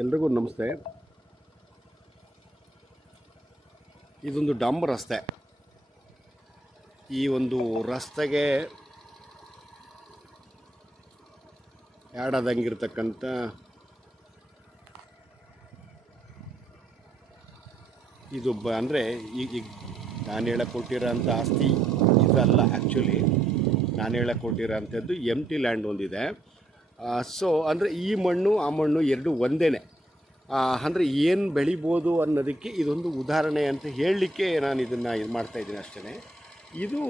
ಎಲ್ರಿಗೂ ನಮಸ್ತೆ. ಇದೊಂದು ಡಾಂಬರ್ ರಸ್ತೆ. ಈ ಒಂದು ರಸ್ತೆಗೆ ಆಡಾದಂಗಿರ್ತಕ್ಕಂಥ ಇದು ಅಂದರೆ ಈಗ ನಾನು ಹೇಳಕೊಟ್ಟಿರೋಂಥ ಆಸ್ತಿ ಇದಲ್ಲ. ಆ್ಯಕ್ಚುಲಿ ನಾನು ಹೇಳಕೊಟ್ಟಿರೋ ಅಂಥದ್ದು ಎಂಟಿ ಲ್ಯಾಂಡ್ ಒಂದಿದೆ. ಸೊ ಅಂದರೆ ಈ ಮಣ್ಣು ಆ ಮಣ್ಣು ಎರಡು ಒಂದೇ. ಅಂದರೆ ಏನು ಬೆಳಿಬೋದು ಅನ್ನೋದಕ್ಕೆ ಇದೊಂದು ಉದಾಹರಣೆ ಅಂತ ಹೇಳಲಿಕ್ಕೆ ನಾನು ಇದನ್ನು ಇದು ಮಾಡ್ತಾಯಿದ್ದೀನಿ ಅಷ್ಟೇ. ಇದು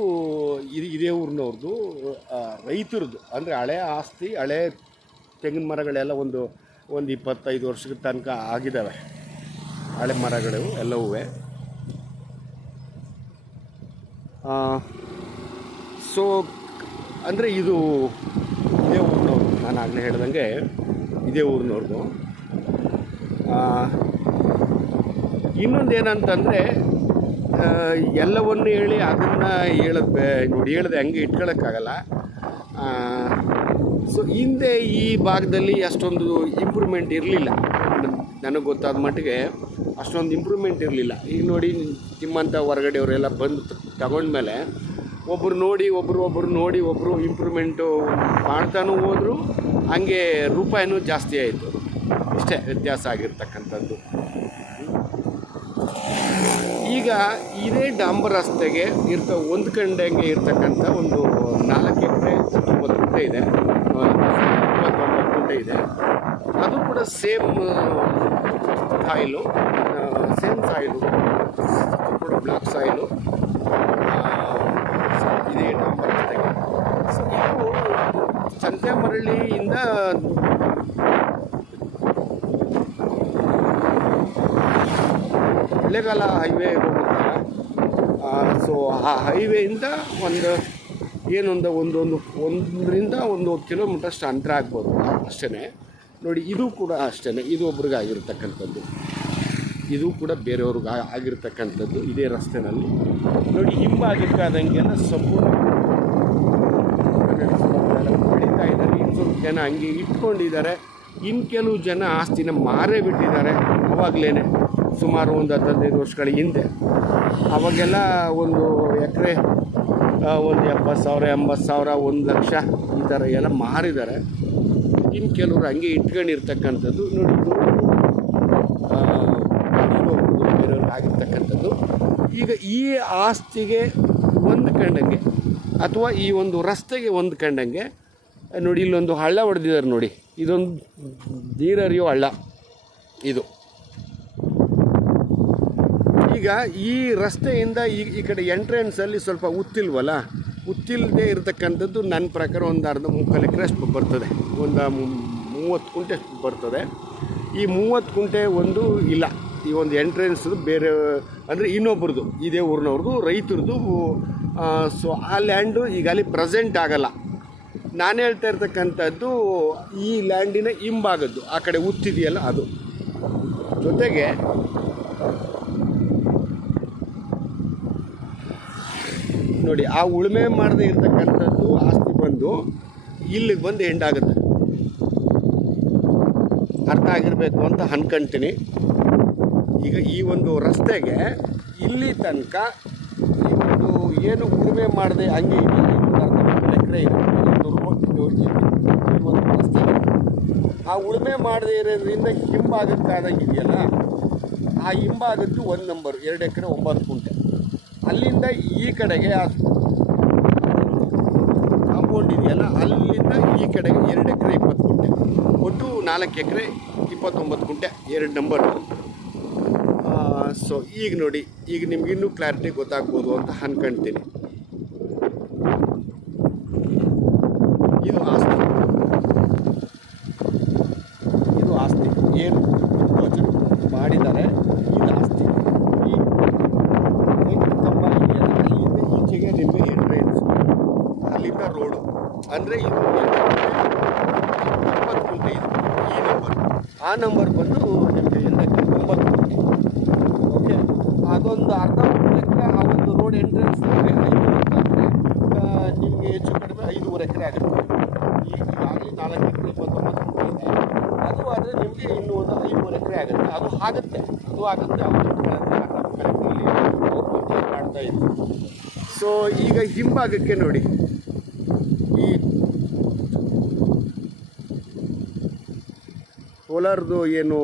ಇದೇ ಊರಿನವ್ರದ್ದು, ರೈತರದ್ದು. ಅಂದರೆ ಹಳೆ ಆಸ್ತಿ, ಹಳೆ ತೆಂಗಿನ ಮರಗಳೆಲ್ಲ ಒಂದು 25 ವರ್ಷದ ತನಕ ಆಗಿದ್ದಾವೆ. ಹಳೆ ಮರಗಳು ಎಲ್ಲವೂ. ಸೊ ಅಂದರೆ ಇದು ಇದೇ ಊರಿನವ್ರು, ನಾನು ಆಗಲೇ ಹೇಳ್ದಂಗೆ ಇದೇ ಊರಿನವ್ರದ್ದು. ಇನ್ನೊಂದು ಏನಂತಂದರೆ, ಎಲ್ಲವನ್ನು ಹೇಳಿ ಅದನ್ನು ಹೇಳ್ದೆ ಹಂಗೆ ಇಟ್ಕೊಳ್ಳೋಕ್ಕಾಗಲ್ಲ. ಸೊ ಹಿಂದೆ ಈ ಭಾಗದಲ್ಲಿ ಅಷ್ಟೊಂದು ಇಂಪ್ರೂವ್ಮೆಂಟ್ ಇರಲಿಲ್ಲ. ನನಗೆ ಗೊತ್ತಾದ ಮಟ್ಟಿಗೆ ಅಷ್ಟೊಂದು ಇಂಪ್ರೂವ್ಮೆಂಟ್ ಇರಲಿಲ್ಲ. ಈಗ ನೋಡಿ, ನಿಮ್ಮಂಥ ಹೊರಗಡೆಯವರೆಲ್ಲ ಬಂದು ತಗೊಂಡ್ಮೇಲೆ ಒಬ್ಬರು ನೋಡಿ ಒಬ್ಬರು ಇಂಪ್ರೂವ್ಮೆಂಟು ಮಾಡ್ತಾನೂ ಹೋದರು. ಹಂಗೆ ರೂಪಾಯಿನೂ ಜಾಸ್ತಿ ಆಯಿತು. ಇಷ್ಟೇ ವ್ಯತ್ಯಾಸ ಆಗಿರ್ತಕ್ಕಂಥದ್ದು. ಈಗ ಇದೇ ಡಾಂಬರ್ ರಸ್ತೆಗೆ ಹೊಂದ್ಕೊಂಡಂಗೆ ಇರ್ತಕ್ಕಂಥ ಒಂದು 4 ಎಕರೆ 9 ಗುಂಟೆ ಇದೆ, 29 ಗುಂಟೆ ಇದೆ. ಅದು ಕೂಡ ಸೇಮ್ ಸಾಯಿಲು ಕೂಡ ಬ್ಲಾಕ್ ಸಾಯಿಲು. ಇದೇ ಡಾಂಬರ್ ರಸ್ತೆಗೆ. ಸೊ ಇದು ಸಂತೆಮರಳಿಯಿಂದ ಕೊಳ್ಳೇಗಾಲ ಹೈವೇ ಹೋಗುತ್ತಲ್ಲ. ಸೊ ಆ ಹೈವೇಯಿಂದ ಒಂದರಿಂದ 1 ಕಿಲೋಮೀಟರ್ ಅಷ್ಟು ಅಂತರ ಆಗ್ಬೋದು ಅಷ್ಟೇ. ನೋಡಿ, ಇದು ಕೂಡ ಅಷ್ಟೇ. ಇದು ಒಬ್ರಿಗೆ ಆಗಿರ್ತಕ್ಕಂಥದ್ದು, ಇದು ಕೂಡ ಬೇರೆಯವ್ರಿಗೆ ಆಗಿರ್ತಕ್ಕಂಥದ್ದು ಇದೇ ರಸ್ತೆನಲ್ಲಿ. ನೋಡಿ, ಹಿಂಬಾಗಕ್ಕಾದಂಗೆಲ್ಲ ಸಂಪೂರ್ಣ ಬೆಳೀತಾ ಇದ್ದಾರೆ. ಇನ್ನು ಸ್ವಲ್ಪ ಜನ ಹಂಗೆ ಇಟ್ಕೊಂಡಿದ್ದಾರೆ. ಇನ್ನು ಕೆಲವು ಜನ ಆಸ್ತಿನ ಮಾರೇ ಬಿಟ್ಟಿದ್ದಾರೆ. ಅವಾಗಲೇ ಸುಮಾರು ಒಂದು 15 ವರ್ಷಗಳ ಹಿಂದೆ. ಅವಾಗೆಲ್ಲ 1 ಎಕರೆ 70,000 80,000 1 ಲಕ್ಷ ಈ ಥರ ಎಲ್ಲ ಮಾರಿದ್ದಾರೆ. ಇನ್ನು ಕೆಲವರು ಹಂಗೆ ಇಟ್ಕೊಂಡಿರ್ತಕ್ಕಂಥದ್ದು. ನೋಡಿ, ಬೇರೆಯವ್ರಿಗೆ ಆಗಿರ್ತಕ್ಕಂಥದ್ದು. ಈಗ ಈ ಆಸ್ತಿಗೆ ಹೊಂದ್ಕೊಂಡಂಗೆ ಅಥವಾ ಈ ಒಂದು ರಸ್ತೆಗೆ ಹೊಂದ್ಕೊಂಡಂಗೆ ನೋಡಿ, ಇಲ್ಲೊಂದು ಹಳ್ಳ ಹೊಡೆದಿದ್ದಾರೆ. ನೋಡಿ, ಇದೊಂದು ನೀರು ಹರಿಯೋ ಹಳ್ಳ ಇದು. ಈಗ ಈ ರಸ್ತೆಯಿಂದ ಈ ಕಡೆ ಎಂಟ್ರೆನ್ಸಲ್ಲಿ ಸ್ವಲ್ಪ ಉತ್ತಿಲ್ವಲ್ಲ, ಉತ್ತಿಲ್ಲದೆ ಇರತಕ್ಕಂಥದ್ದು ನನ್ನ ಪ್ರಕಾರ ಒಂದು 3/4 ಎಕರೆ ಅಷ್ಟು ಬರ್ತದೆ. ಒಂದು 30 ಗುಂಟೆ ಅಷ್ಟು ಬರ್ತದೆ. ಈ 30 ಗುಂಟೆ ಒಂದು ಇಲ್ಲ, ಈ ಒಂದು ಎಂಟ್ರೆನ್ಸ್ದು ಬೇರೆ ಅಂದರೆ ಇನ್ನೊಬ್ರದ್ದು, ಇದೇ ಊರಿನವ್ರದ್ದು, ರೈತರದ್ದು. ಸೊ ಆ ಲ್ಯಾಂಡು ಈಗ ಅಲ್ಲಿ ಪ್ರೆಸೆಂಟ್ ಆಗಲ್ಲ. ನಾನು ಹೇಳ್ತಾ ಇರ್ತಕ್ಕಂಥದ್ದು ಈ ಲ್ಯಾಂಡಿನ ಹಿಂಭಾಗದ್ದು, ಆ ಕಡೆ ಉತ್ತಿದೆಯಲ್ಲ ಅದು. ಜೊತೆಗೆ ನೋಡಿ, ಆ ಉಳುಮೆ ಮಾಡದೇ ಇರ್ತಕ್ಕಂಥದ್ದು ಆಸ್ತಿ ಬಂದು ಇಲ್ಲಿಗೆ ಬಂದು ಎಂಡಾಗುತ್ತೆ. ಅರ್ಥ ಆಗಿರಬೇಕು ಅಂತ ಅನ್ಕೊಂತೀನಿ. ಈಗ ಈ ಒಂದು ರಸ್ತೆಗೆ ಇಲ್ಲಿ ತನಕ ಈ ಒಂದು ಏನು ಉಳುಮೆ ಮಾಡದೆ ಹಂಗೆ ಒಂದು ಎಕರೆ ಇದೆ ಒಂದು ರಸ್ತೆ. ಆ ಉಳುಮೆ ಮಾಡದೇ ಇರೋದ್ರಿಂದ ಹಿಂಭಾಗಕ್ಕಾದಂಗಿದೆಯಲ್ಲ, ಆ ಹಿಂಭಾಗದ್ದು 1 ನಂಬರ್ 2 ಎಕರೆ 9 ಗುಂಟೆ. ಅಲ್ಲಿಂದ ಈ ಕಡೆಗೆ ಆ ಕಾಂಪೌಂಡ್ ಇದೆಯಲ್ಲ, ಅಲ್ಲಿಂದ ಈ ಕಡೆಗೆ 2 ಎಕರೆ 20 ಗುಂಟೆ, ಒಟ್ಟು 4 ಎಕರೆ 29 ಗುಂಟೆ 2 ನಂಬರ್. ಸೊ ಈಗ ನೋಡಿ, ಈಗ ನಿಮಗಿನ್ನೂ ಕ್ಲಾರಿಟಿ ಗೊತ್ತಾಗ್ಬೋದು ಅಂತ ಅನ್ಕೊಳ್ತೀನಿ. ಇದು ಆಸ್ತಿ ಏನು ಯೋಚನೆ ಮಾಡಿದ್ದಾರೆ. ಇದು ಆಸ್ತಿ. ಈ ಕಂಬ ಇದೆಯಲ್ಲ, ಅಲ್ಲಿಂದ ಈಚೆಗೆ ನಿಮಗೆ ಎಂಟ್ರೆನ್ಸ್, ಅಲ್ಲಿಂದ ರೋಡು. ಅಂದರೆ ಇದು 20 ಗುಂಟೆ ಇದೆ ಈ ನಂಬರ್. ಆ ನಂಬರ್ ಬಂದು ನಿಮಗೆ 9 ಗುಂಟೆ. ಓಕೆ, ಅದೊಂದು ಅರ್ಧ ಎಕರೆ ಆ ಒಂದು ರೋಡ್ ಎಂಟ್ರೆನ್ಸ್ 5 ಅಂತಂದರೆ ನಿಮಗೆ ಹೆಚ್ಚು ಕಡಿಮೆ 5.5 ಎಕರೆ ಆಗುತ್ತೆ. ಈಗಾಗಲೇ 4 ಎಕರೆ 29 ಗುಂಟೆ ಇದೆ. ಅದು ಆದರೆ ನಿಮ್ಮ ನಮಗೆ ಇನ್ನೂ ಒಂದು 5 ಎಕರೆ ಆಗುತ್ತೆ. ಅದು ಆಗುತ್ತೆ ಅವ್ರು ಮಾಡ್ತಾ ಇದ್ರು. ಸೊ ಈಗ ಹಿಂಭಾಗಕ್ಕೆ ನೋಡಿ, ಈ ಸೋಲಾರ್ದು ಏನು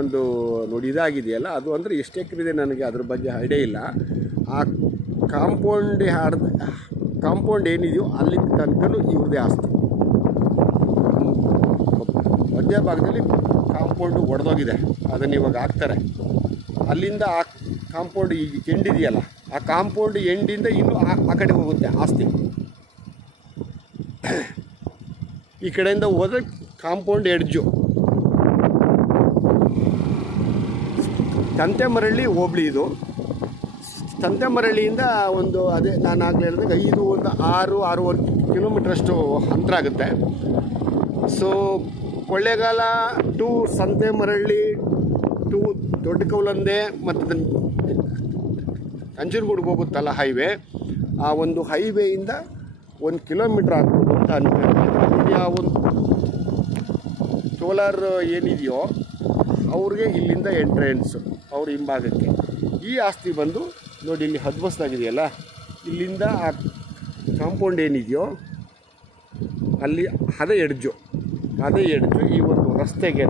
ಒಂದು ನೋಡಿ ಇದಾಗಿದೆಯಲ್ಲ, ಅದು ಅಂದರೆ ಎಷ್ಟು ಎಕರೆ ಇದೆ ನನಗೆ ಅದ್ರ ಬಗ್ಗೆ ಐಡಿಯಾ ಇಲ್ಲ. ಆ ಕಾಂಪೌಂಡ್ ಏನಿದೆಯೋ ಅಲ್ಲಿ ತನಕನೂ ಇವ್ರದೇ ಆಸ್ತಿ. ಮಧ್ಯಭಾಗದಲ್ಲಿ ಕಾಂಪೌಂಡು ಒಡೆದೋಗಿದೆ, ಅದನ್ನು ಇವಾಗ ಹಾಕ್ತಾರೆ. ಅಲ್ಲಿಂದ ಆ ಕಾಂಪೌಂಡ್ ಈಗ ಎಂಡಿದೆಯಲ್ಲ, ಆ ಕಾಂಪೌಂಡ್ ಎಂಡಿಂದ ಇನ್ನೂ ಆ ಕಡೆ ಹೋಗುತ್ತೆ ಆಸ್ತಿ. ಈ ಕಡೆಯಿಂದ ಹೋದರೆ ಕಾಂಪೌಂಡ್ ಎಡ್ಜು. ಸಂತೆಮರಳ್ಳಿ ಹೋಬಳಿ ಇದು. ಸಂತೆಮರಳ್ಳಿಯಿಂದ ಒಂದು ಅದೇ ನಾನು ಆಗಲೇ ಹೇಳಿದಾಗ 6-6.5 ಕಿಲೋಮೀಟ್ರಷ್ಟು ಅಂತರ ಆಗುತ್ತೆ. So Kollegal to Santemaralli to ದೊಡ್ಡ ಕೌಲಂದೆ ಮತ್ತು ನಂಜನಗೂಡಿಗೆ ಹೋಗುತ್ತಲ್ಲ ಹೈವೇ, ಆ ಒಂದು ಹೈವೇಯಿಂದ 1 ಕಿಲೋಮೀಟ್ರ್ ಆಗ್ಬೋದು ಅಂತ ಅನ್ಕೊಂಡು ಆ ಒಂದು ಸೋಲಾರ್ ಏನಿದೆಯೋ ಅವ್ರಿಗೆ ಇಲ್ಲಿಂದ ಎಂಟ್ರೆನ್ಸು ಅವ್ರ ಹಿಂಭಾಗಕ್ಕೆ. ಈ ಆಸ್ತಿ ಬಂದು ನೋಡಿ ಇಲ್ಲಿ ಹದ್ಬಸ್ತಾಗಿದೆಯಲ್ಲ, ಇಲ್ಲಿಂದ ಆ ಕಾಂಪೌಂಡ್ ಏನಿದೆಯೋ ಅಲ್ಲಿ ಅದೇ ಎಡ್ಜು ಈ ಒಂದು ರಸ್ತೆಗೆ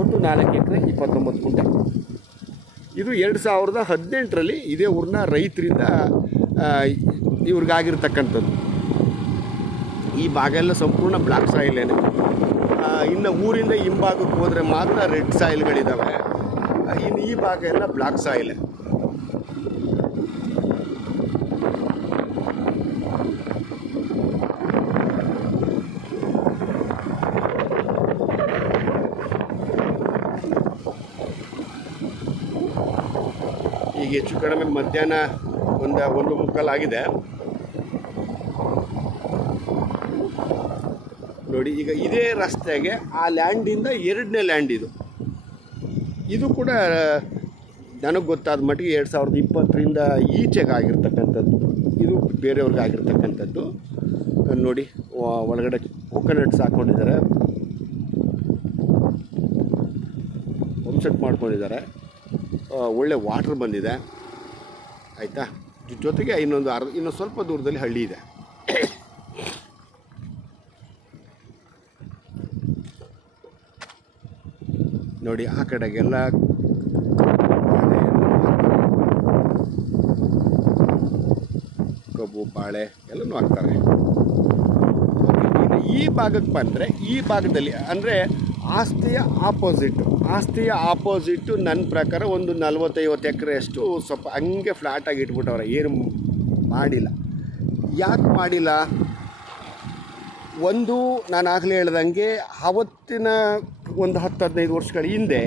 ಒಟ್ಟು 4 ಎಕರೆ 29 ಗುಂಟೆ. ಇದು 2018ರಲ್ಲಿ ಇದೇ ಊರನ್ನ ರೈತರಿಂದ ಇವ್ರಿಗಾಗಿರ್ತಕ್ಕಂಥದ್ದು. ಈ ಭಾಗ ಎಲ್ಲ ಸಂಪೂರ್ಣ ಬ್ಲ್ಯಾಕ್ ಸಾಯಿಲೇನೆ. ಇನ್ನು ಊರಿಂದ ಹಿಂಭಾಗಕ್ಕೆ ಹೋದರೆ ಮಾತ್ರ ರೆಡ್ ಸಾಯಿಲ್ಗಳಿದ್ದಾವೆ. ಇನ್ನು ಈ ಭಾಗ ಎಲ್ಲ ಬ್ಲ್ಯಾಕ್ ಸಾಯಿಲೆ. ಈಗ ಹೆಚ್ಚು ಕಡಿಮೆ ಮಧ್ಯಾಹ್ನ 1:15 ಆಗಿದೆ ನೋಡಿ. ಈಗ ಇದೇ ರಸ್ತೆಗೆ ಆ ಲ್ಯಾಂಡಿಂದ 2ನೇ ಲ್ಯಾಂಡ್ ಇದು ಕೂಡ ನನಗೆ ಗೊತ್ತಾದ ಮಟ್ಟಿಗೆ 2020ರಿಂದ ಈಚೆಗೆ ಆಗಿರ್ತಕ್ಕಂಥದ್ದು. ಇದು ಬೇರೆಯವ್ರಿಗೆ ಆಗಿರ್ತಕ್ಕಂಥದ್ದು ನೋಡಿ. ಒಳಗಡೆ ಕೋಕೋನಟ್ಸ್ ಹಾಕ್ಕೊಂಡಿದ್ದಾರೆ, ಪಂಪ್ ಸೆಟ್ ಮಾಡ್ಕೊಂಡಿದ್ದಾರೆ, ಒಳ್ಳೆ ವಾಟ್ರ್ ಬಂದಿದೆ ಆಯಿತಾ. ಜೊತೆಗೆ ಇನ್ನೊಂದು ಸ್ವಲ್ಪ ದೂರದಲ್ಲಿ ಹಳ್ಳಿ ಇದೆ. ನೋಡಿ ಆ ಕಡೆಗೆಲ್ಲ ಕಬ್ಬು ಬಾಳೆ ಎಲ್ಲನೂ ಹಾಕ್ತಾರೆ. ಈ ಭಾಗಕ್ಕೆ ಬಂದರೆ ಈ ಭಾಗದಲ್ಲಿ ಅಂದರೆ ಆಸ್ತಿಯ ಆಪೋಸಿಟ್ಟು ನನ್ನ ಪ್ರಕಾರ ಒಂದು 40-50 ಎಕರೆಯಷ್ಟು ಸ್ವಲ್ಪ ಹಂಗೆ ಫ್ಲ್ಯಾಟಾಗಿ ಇಟ್ಬಿಟ್ಟವ್ರೆ, ಏನು ಮಾಡಿಲ್ಲ. ಯಾಕೆ ಮಾಡಿಲ್ಲ? ಒಂದು ನಾನು ಆಗಲೇ ಹೇಳ್ದಂಗೆ ಆವತ್ತಿನ ಒಂದು 10-15 ವರ್ಷಗಳ ಹಿಂದೆ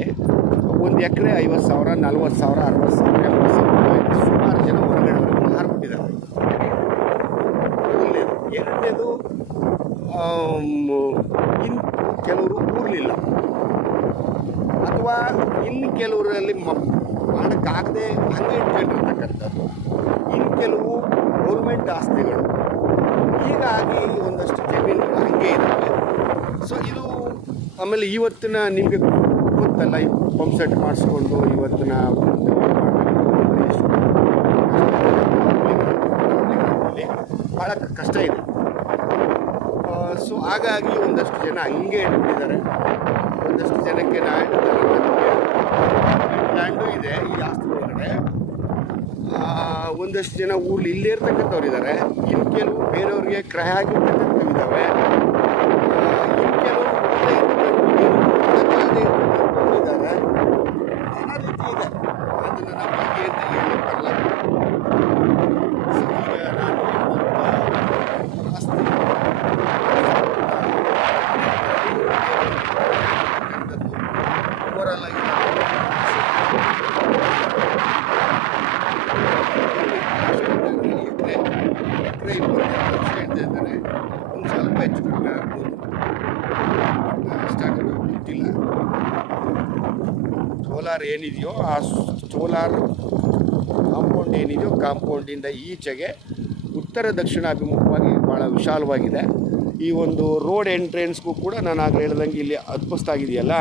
1 ಎಕರೆ 50,000, 40,000, 60,000, 70,000 ಸುಮಾರು ಜನ ಹೊರಗಡೆ ಮಾರ್ಬಿಟ್ಟಿದ್ದಾರೆ. ಎರಡನೇದು ಇನ್ನು ಕೆಲವರು ಊರಲಿಲ್ಲ, ಅಥವಾ ಇನ್ನು ಕೆಲವರಲ್ಲಿ ಮಾಡೋಕ್ಕಾಗದೆ ಹಂಗೆ ಇಟ್ಕೊಂಡಿರ್ತಕ್ಕಂಥದ್ದು. ಇನ್ನು ಕೆಲವು ಗೌರ್ಮೆಂಟ್ ಆಸ್ತಿಗಳು, ಹೀಗಾಗಿ ಒಂದಷ್ಟು ಜಮೀನುಗಳು ಹಂಗೆ ಇದ್ದಾವೆ. ಸೊ ಇದು ಆಮೇಲೆ ಇವತ್ತಿನ ನಿಮಗೆ ಗೊತ್ತಲ್ಲ, ಈ ಪಂಪ್ ಸೆಟ್ ಮಾಡಿಸ್ಕೊಂಡು ಇವತ್ತಿನ ಭಾಳ ಕಷ್ಟ ಇದೆ. ಸೊ ಹಾಗಾಗಿ ಒಂದಷ್ಟು ಜನ ಹಂಗೆ ಇಟ್ಬಿಟ್ಟಿದ್ದಾರೆ. ಒಂದಷ್ಟು ಜನಕ್ಕೆ ಲ್ಯಾಂಡು ಇದೆ ಈ ಆಸ್ತಿ ಒಳಗಡೆ. ಒಂದಷ್ಟು ಜನ ಊರಲ್ಲಿ ಇಲ್ಲೇ ಇರ್ತಕ್ಕಂಥವ್ರು ಇದ್ದಾರೆ. ಇನ್ನು ಕೆಲವು ಬೇರೆಯವ್ರಿಗೆ ಕ್ರಯ ಆಗಿರ್ತಕ್ಕಂಥವು ಇದ್ದಾವೆ. ಇನ್ನು ಕೆಲವರು ಇದ್ದಾರೆ. ನಾನಾ ರೀತಿ ಇದೆ, ಅದನ್ನು ನಮ್ಮ ಬಗ್ಗೆ ಅಂತ ಹೇಳೋಕ್ಕಲ್ಲ. ಓವರಾಲ್ ಆಗಿ ಎಕರೆ 20 ಲಕ್ಷ ಹೇಳ್ತಾ ಇದ್ದಾರೆ. ಒಂದು ಸ್ವಲ್ಪ ಹೆಚ್ಚು ಕಡಿಮೆ ಆಗ್ಬೋದು, ಅಷ್ಟಾಗುತ್ತೆ ಗೊತ್ತಿಲ್ಲ. ಸೋಲಾರ್ ಏನಿದೆಯೋ ಆ ಸೋಲಾರ್ ಕಾಂಪೌಂಡ್ ಏನಿದೆಯೋ ಕಾಂಪೌಂಡಿಂದ ಈಚೆಗೆ ಉತ್ತರ ದಕ್ಷಿಣ ಅಭಿಮುಖವಾಗಿ ಭಾಳ ವಿಶಾಲವಾಗಿದೆ. ಈ ಒಂದು ರೋಡ್ ಎಂಟ್ರೆನ್ಸ್ಗೂ ಕೂಡ ನಾನು ಆಗಲೇ ಹೇಳ್ದಂಗೆ ಇಲ್ಲಿ ಅದ್ಭುತವಾಗಿದೆಯಲ್ಲ,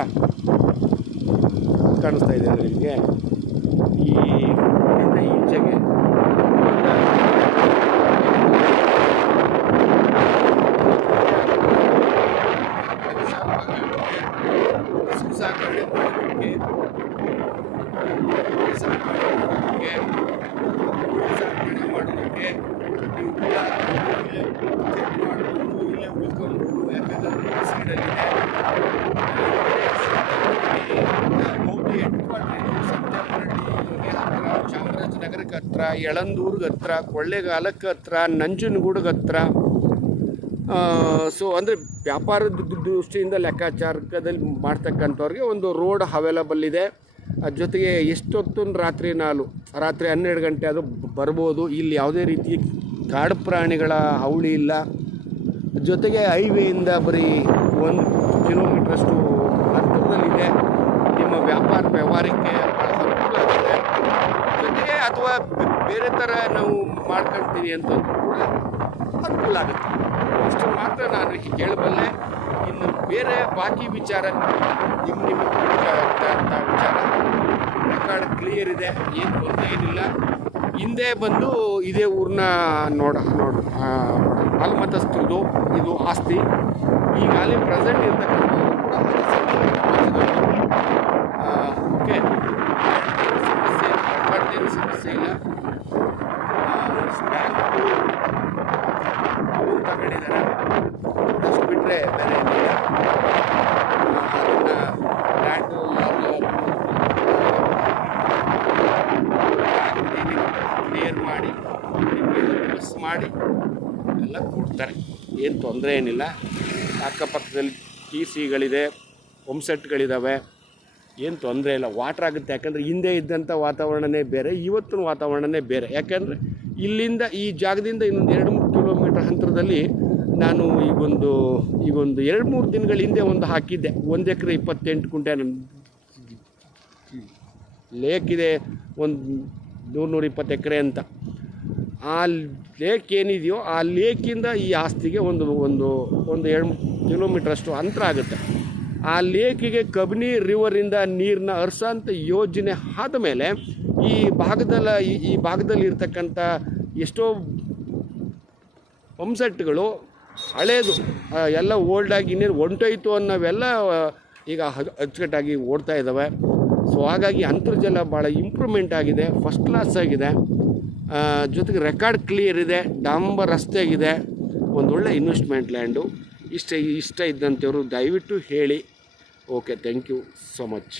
ಕಾಣಿಸ್ತಾ ಇದೆ ಅಂದರೆ ನಿಮಗೆ ಈ ರೋಡಿಂದ ಈಚೆಗೆ ಸಾಕಣೆ ಮಾಡೋದಕ್ಕೆ ನೀವು ಕೂಡ ಇಲ್ಲೇ ಉಳ್ಕೊಂಡು, ಯಾಕಂದರೆ ಸೈಡಲ್ಲಿದೆ ಹೋಗಿ ಚಾಮರಾಜನಗರಕ್ಕೆ ಹತ್ರ, ಯಳಂದೂರ್ಗೆ ಹತ್ರ, ಕೊಳ್ಳೇಗಾಲಕ್ಕೆ ಹತ್ರ, ನಂಜನಗೂಡಿಗೆ ಹತ್ರ. ಸೊ ಅಂದರೆ ವ್ಯಾಪಾರದ ದೃಷ್ಟಿಯಿಂದ ಲೆಕ್ಕಾಚಾರದಲ್ಲಿ ಮಾಡ್ತಕ್ಕಂಥವ್ರಿಗೆ ಒಂದು ರೋಡ್ ಅವೈಲಬಲ್ ಇದೆ. ಅದ್ರ ಜೊತೆಗೆ ಎಷ್ಟೊತ್ತು ರಾತ್ರಿ 12 ಗಂಟೆ ಅದು ಬರ್ಬೋದು. ಇಲ್ಲಿ ಯಾವುದೇ ರೀತಿ ಕಾಡು ಪ್ರಾಣಿಗಳ ಹಾವಳಿ ಇಲ್ಲ. ಜೊತೆಗೆ ಹೈವೇಯಿಂದ ಬರೀ 1 ಕಿಲೋಮೀಟ್ರಷ್ಟು ಹತ್ತಿರದಲ್ಲಿದೆ. ನಿಮ್ಮ ವ್ಯವಹಾರಕ್ಕೆ ಭಾಳ ಅನುಕೂಲ ಆಗುತ್ತೆ. ಜೊತೆಗೆ ಅಥವಾ ಬೇರೆ ಥರ ನಾವು ಮಾಡ್ಕೊಳ್ತೀವಿ ಅಂತಂದ್ರೂ ಕೂಡ ಅನುಕೂಲ ಆಗುತ್ತೆ. ಇಷ್ಟು ಮಾತ್ರ ನಾನು ಕೇಳಬಲ್ಲೆ. ಇನ್ನು ಬೇರೆ ಬಾಕಿ ವಿಚಾರ ನಿಮ್ಮ ವಿಚಾರ ರೆಕಾರ್ಡ್ ಕ್ಲಿಯರ್ ಇದೆ, ಏನು ತೊಂದರೆ ಏನಿಲ್ಲ. ಹಿಂದೆ ಬಂದು ಇದೇ ಊರನ್ನ ಅಲ್ಮತಸ್ತ್ರದ್ದು ಇದು ಆಸ್ತಿ. ಈಗಾಗಲೇ ಪ್ರೆಸೆಂಟ್ ಇರ್ತಕ್ಕಂಥದ್ದು ಕೂಡ ಓಕೆ, ರೆಕಾರ್ಡ್ದೇನು ಸಮಸ್ಯೆ ಇಲ್ಲ. ಲೋನ್ ತಗೊಂಡಿದ್ದಾರೆ, ಅಷ್ಟು ಬಿಟ್ಟರೆ ಬೇರೆ ಏನಿಲ್ಲ. ಅದನ್ನು ಲ್ಯಾಂಡು ಕ್ಲಿಯರ್ ಮಾಡಿ ಬಸ್ ಮಾಡಿ ಎಲ್ಲ ಕೊಡ್ತಾರೆ, ಏನು ತೊಂದರೆ ಏನಿಲ್ಲ. ಅಕ್ಕಪಕ್ಕದಲ್ಲಿ TCಗಳಿದೆ, ಹೋಮ್ಸೆಟ್ಗಳಿದ್ದಾವೆ, ಏನು ತೊಂದರೆ ಇಲ್ಲ. ವಾಟ್ರ್ ಆಗುತ್ತೆ, ಯಾಕಂದರೆ ಹಿಂದೆ ಇದ್ದಂಥ ವಾತಾವರಣನೇ ಬೇರೆ, ಇವತ್ತಿನ ವಾತಾವರಣನೇ ಬೇರೆ. ಯಾಕಂದರೆ ಇಲ್ಲಿಂದ ಈ ಜಾಗದಿಂದ ಇನ್ನೊಂದು 2-3 ಕಿಲೋಮೀಟರ್ ಅಂತರದಲ್ಲಿ ನಾನು ಈಗೊಂದು 2-3 ದಿನಗಳ ಹಿಂದೆ ಒಂದು ಹಾಕಿದ್ದೆ. 1 ಎಕರೆ 28 ಗುಂಟೆ ಲೇಕ್ ಇದೆ, ಒಂದು 100-120 ಎಕರೆ ಅಂತ. ಆ ಲೇಕ್ ಏನಿದೆಯೋ ಆ ಲೇಕಿಂದ ಈ ಆಸ್ತಿಗೆ ಒಂದು 2 ಕಿಲೋಮೀಟ್ರಷ್ಟು ಅಂತರ ಆಗುತ್ತೆ. ಆ ಲೇಕಿಗೆ ಕಬಿನಿ ರಿವರಿಂದ ನೀರನ್ನ ಹರಿಸೋಂಥ ಯೋಜನೆ ಆದ ಮೇಲೆ ಈ ಭಾಗದಲ್ಲಿ ಇರ್ತಕ್ಕಂಥ ಎಷ್ಟೋ ಪಂಪ್ಸೆಟ್ಗಳು ಹಳೇದು ಎಲ್ಲ ಓಲ್ಡಾಗಿ ಇನ್ನೇನು ಹೊಂಟೋಯ್ತು ಅನ್ನೋವೆಲ್ಲ ಈಗ ಅಚ್ಚುಕಟ್ಟಾಗಿ ಓಡ್ತಾ ಇದ್ದಾವೆ. ಸೊ ಹಾಗಾಗಿ ಅಂತರ್ಜಲ ಭಾಳ ಇಂಪ್ರೂವ್ಮೆಂಟ್ ಆಗಿದೆ, ಫಸ್ಟ್ ಕ್ಲಾಸ್ ಆಗಿದೆ. ಜೊತೆಗೆ ರೆಕಾರ್ಡ್ ಕ್ಲಿಯರ್ ಇದೆ, ಡಾಂಬರ್ ರಸ್ತೆಗಿದೆ, ಒಂದೊಳ್ಳೆ ಇನ್ವೆಸ್ಟ್ಮೆಂಟ್ ಲ್ಯಾಂಡು. ಇಷ್ಟ ಇದ್ದಂಥವ್ರು ದಯವಿಟ್ಟು ಹೇಳಿ. Okay, thank you so much.